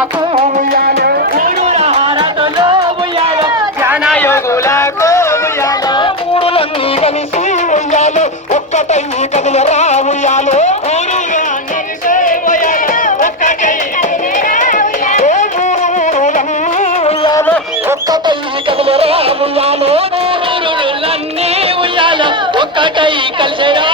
యోగులకు ఉయ్యాలో మూడుల హారతులు ఉయ్యాలో ధ్యాన యోగులకు ఉయ్యాలో మూడులన్నీ కలిసి ఉయ్యాలో ఒక్కటై కదిలరా ఉయ్యాలో మూడులన్నీ ఉయ్యాలో ఒక్కటై ఓ మూడులన్నీ ఉయ్యాలో ఒక్కటై కదిలరా ఉయ్యాలో మూడులన్నీ ఉయ్యాలో ఒక్కటై కలిసిరా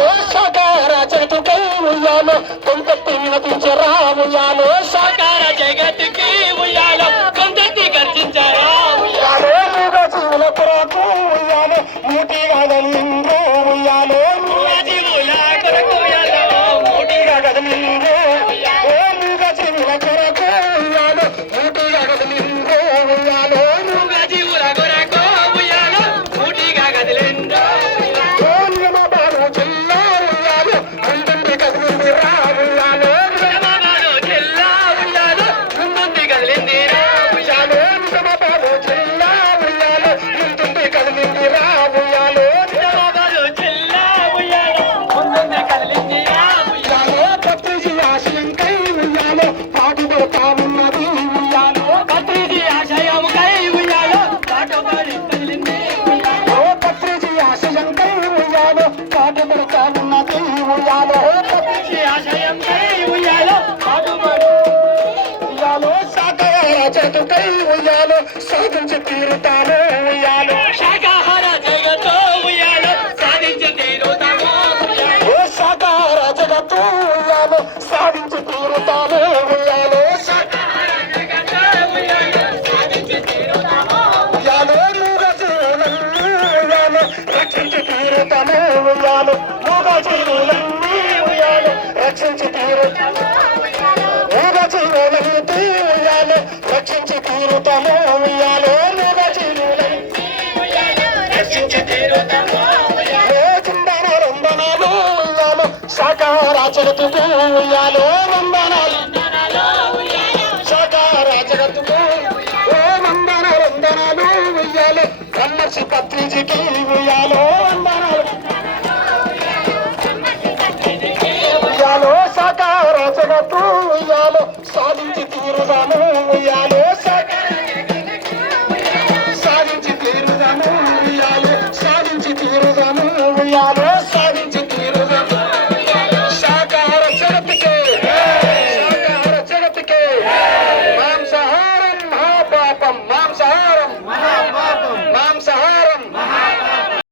ఓ సాకార జగతుకై ఉయ్యాలో కొంతెత్తి వినపించరా ఉయ్యాలో సాకార జగత్తుకి ఉయ్యాలో కొంతెత్తి గర్జించారా ఉయ్యాలో మూగ జీవుల కొరకు ఉయ్యాలో మూటి కదలిందో ఉయ్యాలో జీవుల కొరకు ఉయ్యాలో మూటిగా కదలిందో ఓ మూగ జీవుల కొరకు ఉయ్యాలో మూటిగా కదలిందో ఉయ్యాలో జీవుల కొరకు ఉయ్యాలో మూటిగా కదిలిందో ఓ నియమ బాబు జిల్లా ఉయ్యాలో ముందుండి కదిలింది రా ఉయ్యాలో జిల్లా ఉయ్యాలో ముందుంది కదిలిందిరా ఉయ్యాలో నియమ బాబు జిల్లా ఉయ్యాలో ముందుండి కదిలింది రా ఉయ్యాలో జిల్లా ఉయ్యాలో ముందుంది కదిలిందిరా ఉయ్యాలో పత్రిజీ ఆశయంకై ఉయ్యాలో పాటుపడతా ఉన్నది ఉయ్యాలో పత్రిజీ ఆశయముకై ఉయ్యాలో పాటుపడి కదిలింది ఓ పత్రిజీ ఆశయంకై ఉయ్యాలో పాటుపడతా ఉన్నది ఉయ్యాలో పత్రిజీ ఆశయంకై ఉయ్యాలో పాటుపడి ఉయ్యాలో సాకార జగతుకై ఉయ్యాలో సాధించి తీరుతాను ఉయ్యాలో శాకాహార జగతో ఉయ్యాలో సాధించి తీరుతాము ఓ సాకార జగత్తు ఉయ్యాలో సాధించి తీరుతాను ఉయ్యాలో శాకాహార జగతో ఉయ్యాలో సాధించి తీరుతాము ఉయ్యాలో మూగ జీవులన్నీ ఉయ్యాలో రక్షించి తీరుతాను ఉయ్యాలో మూగ జీవులన్నీ ఉయ్యాలో రక్షించి తీరుతాను మూగ జీవులన్నీ ఉయ్యాలో రక్షించి తీరుతాను ఉయ్యాలో మూగ జీవులన్నీ రక్షించి తీరుతాము ఓ చిందన రందనాలు ఉయ్యాలో సాకార జగతుకు ఉయ్యాలో వందనాలు సాకార జగతుకు ఓ వందన వందనాలు ఉయ్యాలో కన్నర్సి పత్రిజికి ఉయ్యాలో వందనాలు